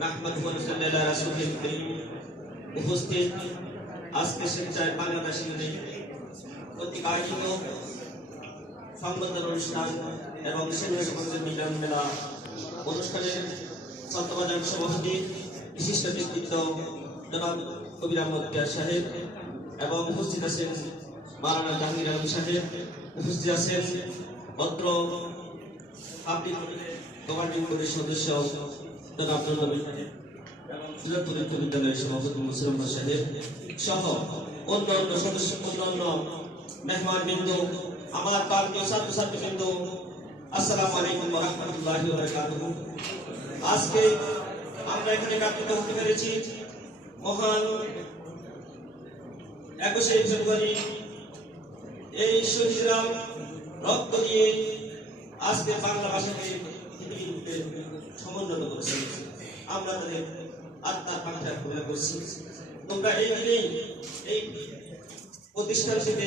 নাহমাদুহু ওয়া নুসাল্লি আলা রাসূলিল কারীম। উপস্থিত আজকে স্বেচ্ছায় বাংলাদেশ কর্তৃক আয়োজিত সংবর্ধনা অনুষ্ঠান এবং সেমিনার সমাজের বিজ্ঞান মেলা অনুষ্ঠানের তত্ত্বাবধায়ক সভাপতি বিশিষ্ট ব্যক্তিত্ব জনাব কবির আহমদ পিয়ার সাহেব এবং উপস্থিত আছেন মাওলানা জাহাঙ্গীর আলম সাহেব, উপস্থিত আছেন অত্র পাবলিক গভর্নিং বোর্ডের সদস্য জনাব নবী সাহেব এবং সুজাতপুর উচ্চ বিদ্যালয়ের সভাপতি মুসলিম সাহেব সহ অন্যান্য সদস্য অন্যান্য মেহমানবৃন্দ, আমার প্রাণপ্রিয় ছাত্রছাত্রীবৃন্দ, আসসালামু আলাইকুম ওয়া রাহমাতুল্লাহি ওয়া বারাকাতুহু। আজকে আমরা এখানে একত্রিত হতে পেরেছি মহান 21শে ফেব্রুয়ারি। এই শহীদরা রক্ত দিয়ে আজকে বাংলা ভাষাকে পৃথিবীতে সমুন্নত করেছে। আমরা তাদের আত্মার পাঠা কামনা করছি। তোমরা এই দিনেই এই প্রতিষ্ঠান থেকে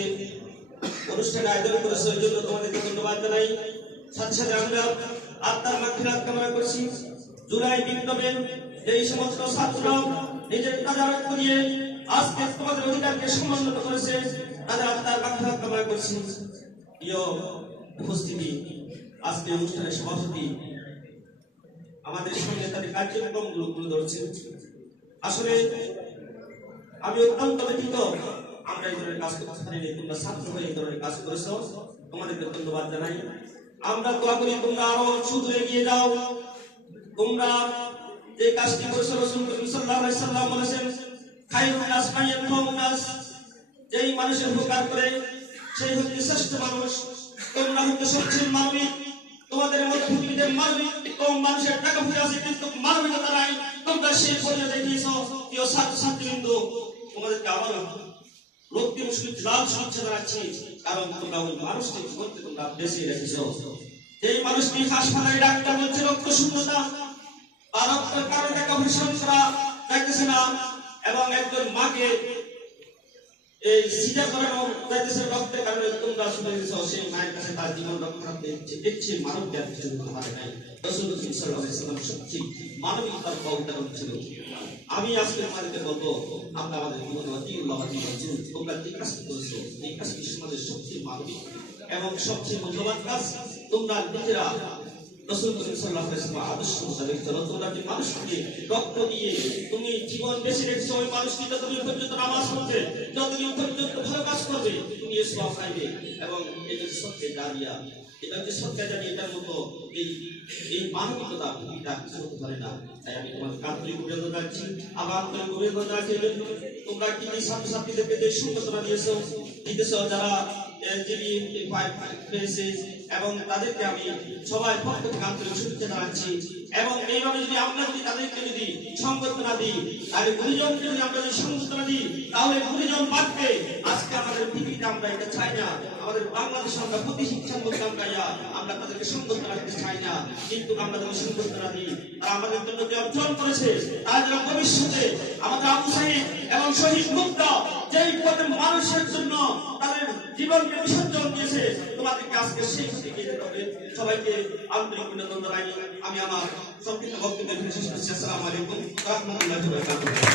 অনুষ্ঠানে আয়োজন করেছো, এই জন্য তোমাদেরকে ধন্যবাদ জানাই। সাথে সাথে আমরা আত্মার মাগফিরাত কামনা করছি। জুলাই বিপ্লবে এই সমস্ত ছাত্ররা নিজের কাজে রক্ত দিয়ে আজকে তোমাদের অধিকারকে সমুন্নত করেছে, তাদের আত্মার মাগফিরাত কামনা করছি। প্রিয় উপস্থিতি, আজকে অনুষ্ঠানের সভাপতি আমাদের সঙ্গে তাদের কার্যক্রমগুলো তুলে ধরছেন। আসলে আমি অত্যন্ত ব্যথিত, আমরা এই ধরনের কাজ করতে পারিনি। তোমরা ছাত্র হয়ে এই ধরনের কাজ করেছো, তোমাদেরকে ধন্যবাদ জানাই। আমরা দোয়া করি তোমরা আরো শুধু এগিয়ে যাও। তোমরা যে কাজটি করেছো, রাসূল সাল্লাল্লাহু আলাইহি সাল্লাম বলেছেন, খায়রুন নাস মাইয়াতুন নাস, যেই মানুষের উপকার করে সেই হচ্ছে শ্রেষ্ঠ মানুষ। তোমরা হচ্ছে সবচেয়ে মানবিক। তোমাদের মধ্যে পৃথিবীতে মানবিক কম মানুষের টাকা পয়সা আছে, কিন্তু মানবিকতা নাই। তোমরা সেই পরিচয় দেখিয়েছো। প্রিয় ছাত্রছাত্রীবৃন্দ, তোমাদেরকে আবার রক্তি মুশকিল লাল শুভেচ্ছা জানাচ্ছি, কারণ তোমরা ওই মানুষটি জীবনকে তোমরা বেঁচে রেখেছো। যেই মানুষটি হাসপাতালে ডাক্তার বলছে রক্ত শূন্যতা, আর রক্তের কারণে টাকা পরিশ্রম করা যাইতেছে না, এবং একজন মাকে এই সিজার করানো যাইতেছে রক্তের কারণে, তোমরা শুনে গেছো সেই মায়ের কাছে তার জীবন রক্ষা দেখছে মানব জ্ঞান কিছু করতে পারে নাই। রাসূল সাল্লাল্লাহু আলাইহি সাল্লাম সত্যি মানবিকতার উদাহরণ ছিল। আমি আজকে তোমাদেরকে বলবো, আমরা আমাদের জীবনে তোমরা যে কাজটি করেছো, এই কাজটি সমাজের সবচেয়ে মানবিক এবং সবচেয়ে মূল্যবান কাজ। তোমরা নিজেরা রাসূল সাল্লাল্লাহু আলাইহি ওয়াসাল্লাম আদর্শ মোতাবেক চলো। তোমরা যে মানুষকে রক্ত দিয়ে তুমি জীবন বেঁচে রেখেছো, ওই মানুষকে যতদিন পর্যন্ত নামাজ পড়বে, যতদিন পর্যন্ত ভালো কাজ করবে, তুমি এর সওয়াব পাইবে। এবং এটা সত্যি জারিয়া, এটা হচ্ছে সত্যি জারিয়া। এটার মতো এই মানবিকতা পৃথিবীতে কিছু হতে পারে না। তাই আমি তোমাদের কাতরি অভিনন্দন জানাচ্ছি। আবার অভিনন্দন জানাচ্ছি তোমরা কি এই ছাত্রছাত্রীদেরকে যে সংবর্ধনা দিতেছো, যারা এলজিবি পেয়েছে, এবং তাদেরকে আমি সবাই পক্ষ থেকে আন্তরিক শুভেচ্ছা জানাচ্ছি। এবং এইভাবে যদি আমরা তাদেরকে সংবর্ধনা দিই, তাহলে গুরুজনকে যদি আমরা সংবর্ধনা দিই, তাহলে গুরুজন বাড়বে। আজকে আমাদের পৃথিবীতে আমরা এটা চাই না। আমাদের বাংলাদেশে আমরা প্রতি শিক্ষার মধ্যে আমরা তাদেরকে সংবর্ধনা দিতে চাই না, কিন্তু আমরা যদি সংবর্ধনা দিই, তারা আমাদের জন্য যে অর্জন করেছে, তারা যেন ভবিষ্যতে আমাদের আবু সাঈদ এবং শহীদ মুক্তা যেই মানুষের জন্য তাদের জীবনকে বিসর্জন দিয়েছে, তোমাদেরকে আজকে সেই দিকে যেতে হবে। সবাইকে আন্তরিক অভিনন্দন জানাই। আমি আমার সংক্ষিপ্ত বক্তব্য শেষ করছি। আসসালামু আলাইকুম ওয়া রাহমাতুল্লাহি ওয়া বারাকাতুহু।